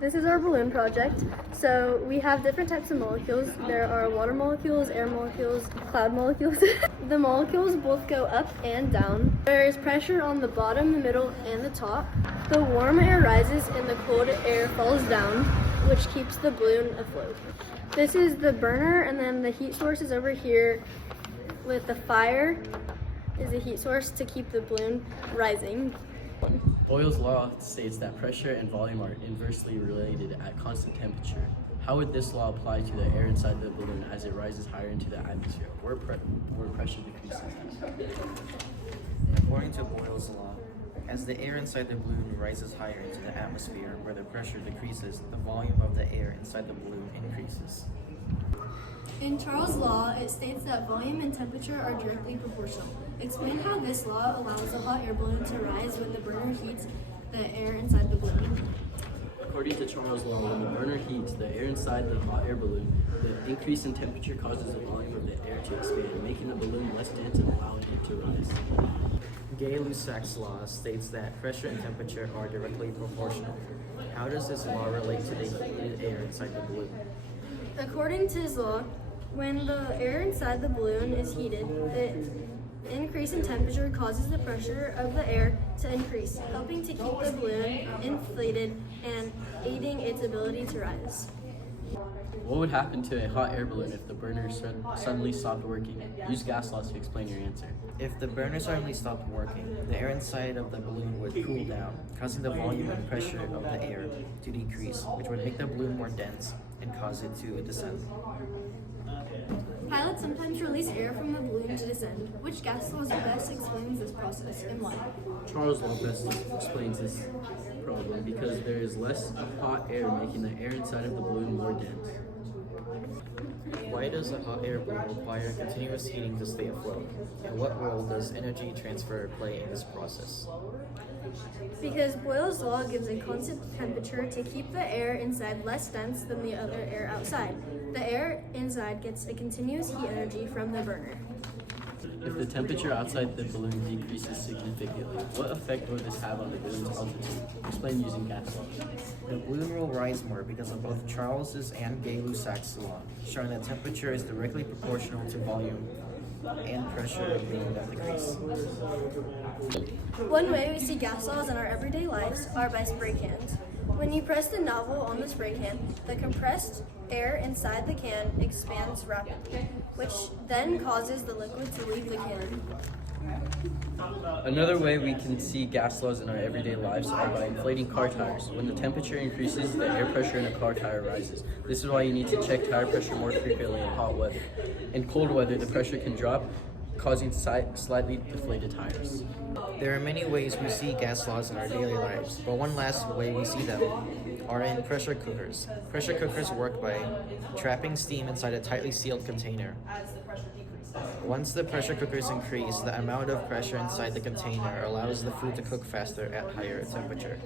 This is our balloon project. So we have different types of molecules. There are water molecules, air molecules, cloud molecules. The molecules both go up and down. There is pressure on the bottom, the middle, and the top. The warm air rises and the cold air falls down, which keeps the balloon afloat. This is the burner, and then the heat source is over here with the fire is a heat source to keep the balloon rising. Boyle's law states that pressure and volume are inversely related at constant temperature. How would this law apply to the air inside the balloon as it rises higher into the atmosphere, where pressure decreases? According to Boyle's law, as the air inside the balloon rises higher into the atmosphere where the pressure decreases, the volume of the air inside the balloon increases. In Charles' law, it states that volume and temperature are directly proportional. Explain how this law allows the hot air balloon to rise when the burner heats the air inside the balloon. According to Charles' law, when the burner heats the air inside the hot air balloon, the increase in temperature causes the volume of the air to expand, making the balloon less dense and allowing it to rise. Gay-Lussac's law states that pressure and temperature are directly proportional. How does this law relate to the heated air inside the balloon? According to his law, when the air inside the balloon is heated, the increase in temperature causes the pressure of the air to increase, helping to keep the balloon inflated and aiding its ability to rise. What would happen to a hot air balloon if the burner suddenly stopped working? Use gas laws to explain your answer. If the burner suddenly stopped working, the air inside of the balloon would cool down, causing the volume and pressure of the air to decrease, which would make the balloon more dense and cause it to descend. Pilots sometimes release air from the balloon to descend. Which gas law best explains this process and why? Charles' law best explains this problem because there is less hot air, making the air inside of the balloon more dense. Why does a hot air balloon require continuous heating to stay afloat? And what role does energy transfer play in this process? Because Boyle's law gives a constant temperature to keep the air inside less dense than the other air outside. The air inside gets a continuous heat energy from the burner. If the temperature outside the balloon decreases significantly, what effect will this have on the balloon's altitude? Explain using gas law. The balloon will rise more because of both Charles's and Gay-Lussac's law, showing that temperature is directly proportional to volume and pressure being at decrease. One way we see gas laws in our everyday lives are by spray cans. When you press the nozzle on the spray can, the compressed air inside the can expands rapidly, which then causes the liquid to leave the can. Another way we can see gas laws in our everyday lives are by inflating car tires. When the temperature increases, the air pressure in a car tire rises. This is why you need to check tire pressure more frequently in hot weather. In cold weather, the pressure can drop, causing slightly deflated tires. There are many ways we see gas laws in our daily lives, but one last way we see them are in pressure cookers. Pressure cookers work by trapping steam inside a tightly sealed container. Once the pressure cookers increase, the amount of pressure inside the container allows the food to cook faster at higher temperature.